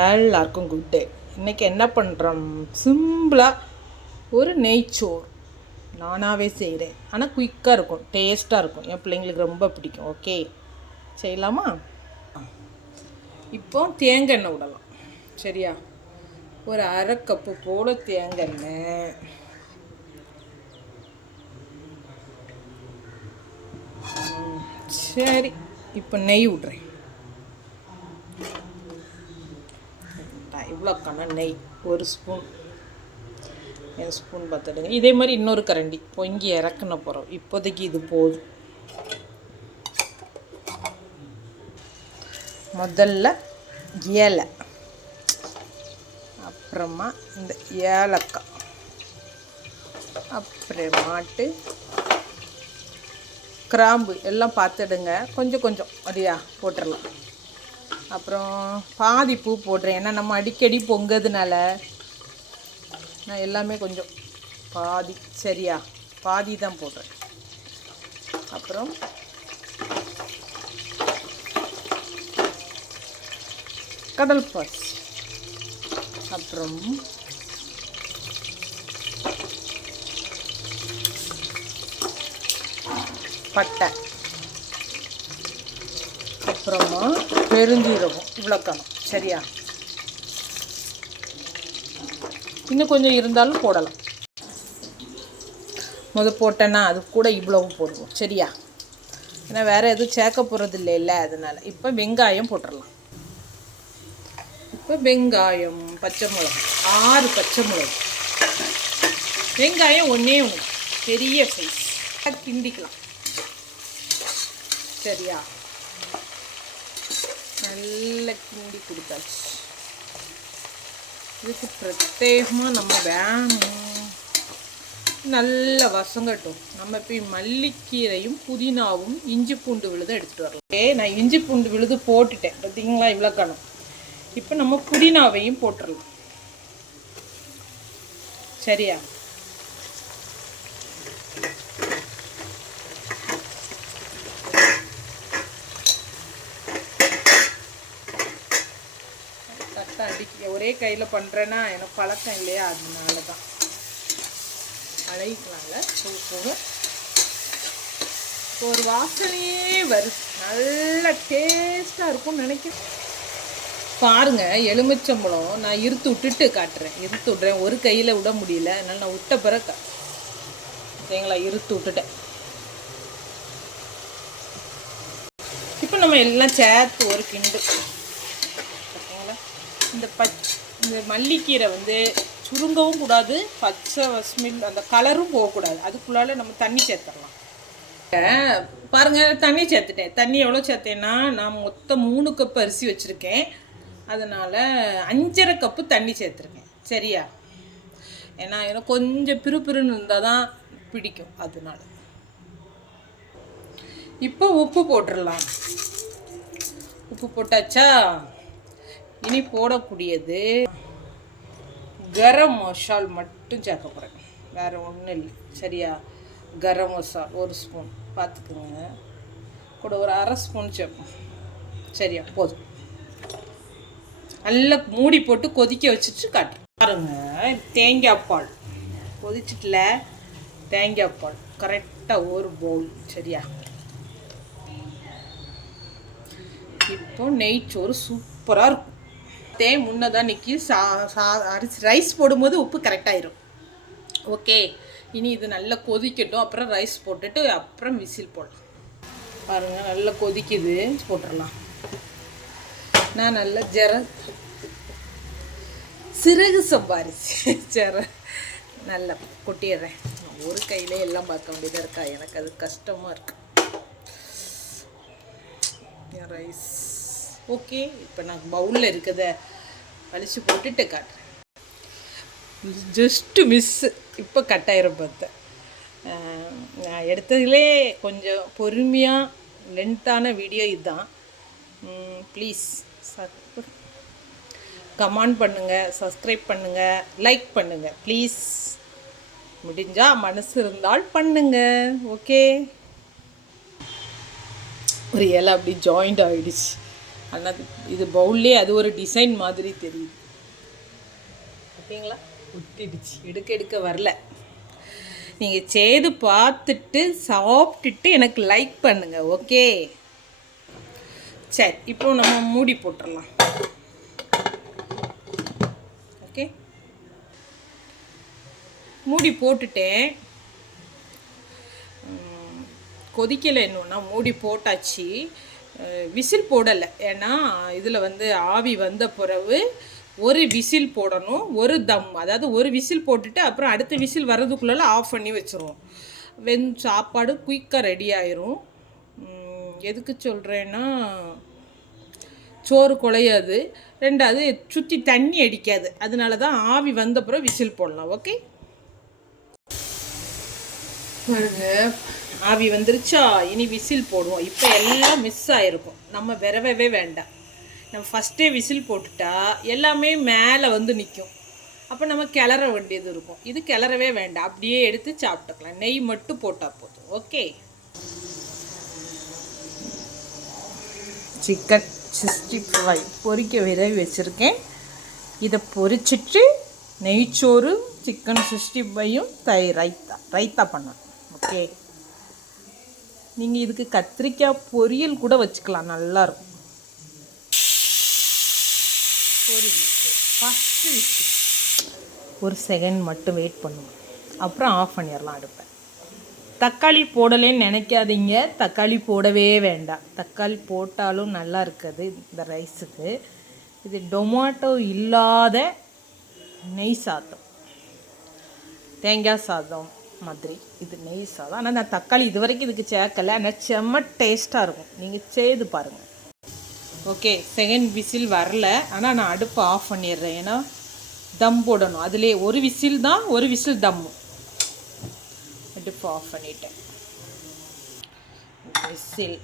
எல்லாருக்கும் good day. இன்றைக்கி என்ன பண்ணுறோம், சிம்பிளாக ஒரு நெய்ச்சோறு நானாகவே செய்கிறேன். ஆனால் குயிக்காக இருக்கும், டேஸ்ட்டாக இருக்கும், என் பிள்ளைங்களுக்கு ரொம்ப பிடிக்கும். ஓகே, செய்யலாமா? இப்போ தேங்காய் எண்ணெய் விடலாம். சரியா? ஒரு அரை கப்பு போல் தேங்காய் எண்ணெய். சரி, இப்போ நெய் விட்றேன். இவ்வளோக்கான நெய், ஒரு ஸ்பூன், என் ஸ்பூன் பார்த்துடுங்க. இதே மாதிரி இன்னொரு கரண்டி பொங்கி இறக்குன போகிறோம். இப்போதைக்கு இது போதும். முதல்ல ஏலை, அப்புறமா இந்த ஏலக்காய், அப்புறமாட்டு கிராம்பு எல்லாம் பார்த்துடுங்க. கொஞ்சம் கொஞ்சம் அப்படியா போட்டுடலாம். அப்புறம் பாதி பூ போடுறேன், ஏன்னா நம்ம அடிக்கடி பொங்கிறதுனால நான் எல்லாமே கொஞ்சம் பாதி. சரியா? பாதி தான் போடுறேன். அப்புறம் கடல் பாசி, அப்புறம் பட்டை, அப்புறமா பெருஞ்சீரகம். இவ்வளோ காணும். சரியா? இன்னும் கொஞ்சம் இருந்தாலும் போடலாம். போட்டேன்னா அது கூட இவ்வளவு போடுவோம். சரியா? ஏன்னா வேறு எதுவும் சேர்க்க போகிறது இல்லை, அதனால். இப்போ வெங்காயம் போட்டுடலாம். இப்போ வெங்காயம், பச்சை மிளகு, 6 பச்சை மிளகு, வெங்காயம் ஒன்றே ஒன்று பெரிய சைஸ், கிண்டிக்கலாம். சரியா? நல்லா கிண்டி கொடுத்தாச்சு. இதுக்கு பிரத்யேகமாக நம்ம வேணும், நல்ல வசங்கட்டும். நம்ம போய் மல்லிக்கீரையும் புதினாவும் இஞ்சி பூண்டு விழுது எடுத்துகிட்டு வரலாம். நான் இஞ்சி பூண்டு விழுது போட்டுட்டேன், பார்த்தீங்களா? இவ்வளோ காணும். இப்போ நம்ம புதினாவையும் போட்டுடலாம். சரியா? அடிக்க ஒரே கையில் பண்ணுறேன்னா எனக்கு பழக்கம் இல்லையா, அதனால தான். அழைக்கலாம்ல போக ஒரு வாசனையே வருது, நல்ல டேஸ்ட்டாக இருக்கும்னு நினைக்கிறேன். பாருங்கள், எலுமிச்சம்பழம் நான் இருத்து விட்டுட்டு காட்டுறேன். இருத்து விட்றேன், ஒரு கையில் விட முடியல, அதனால் நான் விட்ட பிறகு சரிங்களா, இருத்து விட்டுட்டேன். இப்போ நம்ம எல்லாம் சேர்த்து ஒரு கிண்டு. இந்த மல்லிக்கீரை சுருங்கவும் கூடாது, பச்சை ஸ்மெல் அந்த கலரும் போகக்கூடாது. அதுக்குள்ளால நம்ம தண்ணி சேர்த்துடலாம். பாருங்கள், தண்ணி சேர்த்துட்டேன். தண்ணி எவ்வளோ சேர்த்தேன்னா, நான் மொத்தம் 3 கப் அரிசி வச்சுருக்கேன், அதனால் 5.5 கப்பு தண்ணி சேர்த்துருக்கேன். சரியா? ஏன்னா எனக்கு கொஞ்சம் பிறுபிறுன்னு இருந்தால் தான் பிடிக்கும், அதனால. இப்போ உப்பு போட்டுடலாம். உப்பு போட்டாச்சா? இனி போடக்கூடியது கரம் மசால் மட்டும் சேர்க்க போகிறேன், வேறு ஒன்றும் இல்லை. சரியா? கரம் மசால் 1 ஸ்பூன் பார்த்துக்குங்க, கூட ஒரு அரை ஸ்பூன் சேர்ப்போம். சரியா? போதும். நல்லா மூடி போட்டு கொதிக்க வச்சுட்டு காட்டுறேன். பாருங்க, தேங்காய் பால் கொதிச்சிட்டுல, தேங்காய் பால் கரெக்டாக 1 பவுல். சரியா? இப்போ நெய்ச்சோறு சூப்பராக இருக்கும். முன்னதான் நிற்கி அரிசி ரைஸ் போடும்போது உப்பு கரெக்டாகிடும். ஓகே, இனி இது நல்லா கொதிக்கட்டும், அப்புறம் ரைஸ் போட்டுட்டு அப்புறம் விசில் போடலாம். பாருங்கள், நல்லா கொதிக்குது, போட்டுடலாம். நான் நல்லா சிறகு சம்பாரிச்சு நல்லா கொட்டிடுறேன். ஒரு கையிலே எல்லாம் பார்க்க வேண்டியதாக இருக்கா, எனக்கு அது கஷ்டமாக இருக்கு. Rice okay. இப்போ நான் பவுலில் இருக்கிறத வலிச்சு போட்டுட்டு காட்டுறேன். ஜஸ்ட்டு மிஸ்ஸு, இப்போ கட்டாயிரம் பார்த்தேன். நான் எடுத்ததுலே கொஞ்சம் பொறுமையாக லென்த்தான வீடியோ இதுதான். ப்ளீஸ் கமெண்ட் பண்ணுங்கள், சப்ஸ்கிரைப் பண்ணுங்கள், லைக் பண்ணுங்கள் ப்ளீஸ். முடிஞ்சால் மனசு இருந்தால் பண்ணுங்கள். ஓகே. ஒரு இலை அப்படி ஜாயிண்ட் ஆகிடுச்சு. ஆனால் இது பவுல்லே அது ஒரு டிசைன் மாதிரி தெரியுது. ஓகேங்களா? ஒட்டிடுச்சு, எடுக்க வரல. நீங்கள் செய்து பார்த்துட்டு சாப்பிட்டுட்டு எனக்கு லைக் பண்ணுங்கள். ஓகே, சரி. இப்போ நம்ம மூடி போட்டுடலாம். ஓகே, மூடி போட்டுட்டேன். கொதிக்கலை இன்னொன்னா, மூடி போட்டாச்சு. விசில் போடலை, ஏன்னா இதில் வந்து ஆவி வந்த பிறகு ஒரு விசில் போடணும், ஒரு தம். அதாவது ஒரு விசில் போட்டுட்டு அப்புறம் அடுத்த விசில் வர்றதுக்குள்ளே ஆஃப் பண்ணி வச்சுருவோம். சாப்பாடு குயிக்காக ரெடி ஆயிரும். எதுக்கு சொல்கிறேன்னா, சோறு குழையாது, ரெண்டாவது சுற்றி தண்ணி அடிக்காது. அதனால தான் ஆவி வந்த பிறகு விசில் போடலாம். ஓகே, பாருங்க, ஆவி வந்துருச்சா? இனி விசில் போடுவோம். இப்போ எல்லாம் மிஸ் ஆகிருக்கும், நம்ம விரவவே வேண்டாம். நம்ம ஃபஸ்ட்டே விசில் போட்டுட்டா எல்லாமே மேலே வந்து நிற்கும். அப்போ நம்ம கிளற வேண்டியது இருக்கும். இது கிளறவே வேண்டாம், அப்படியே எடுத்து சாப்பிட்டுக்கலாம். நெய் மட்டும் போட்டால் போதும். ஓகே, சிக்கன் 65 பொரிக்க விரைவி வச்சுருக்கேன். இதை பொரிச்சிட்டு நெய்ச்சோறு, சிக்கன் 65யும் ரைத்தா பண்ணணும். ஓகே, நீங்கள் இதுக்கு கத்திரிக்காய் பொரியல் கூட வச்சுக்கலாம், நல்லாயிருக்கும். ஃபஸ்ட்டு விசில் ஒரு செகண்ட் மட்டும் வெயிட் பண்ணுவோம், அப்புறம் ஆஃப் பண்ணிடலாம் அடுப்பை. தக்காளி போடலேன்னு நினைக்காதீங்க, தக்காளி போடவே வேண்டாம். தக்காளி போட்டாலும் நல்லா இருக்குது இந்த ரைஸுக்கு. இது டொமாட்டோ இல்லாத நெய் சாதம், தேங்காய் சாதம் மாதிரி. இது நெய் சாதம். ஆனால் நான் தக்காளி இது வரைக்கும் இதுக்கு சேர்க்கலை, ஆனால் செம்ம டேஸ்ட்டாக இருக்கும். நீங்கள் செய்து பாருங்கள். ஓகே, செகண்ட் விசில் வரல, ஆனால் நான் அடுப்பை ஆஃப் பண்ணிடுறேன். ஏன்னா தம் போடணும், அதிலே ஒரு விசில் தான், ஒரு விசில் தம்மு. அடுப்பு ஆஃப் பண்ணிட்டேன். விசில்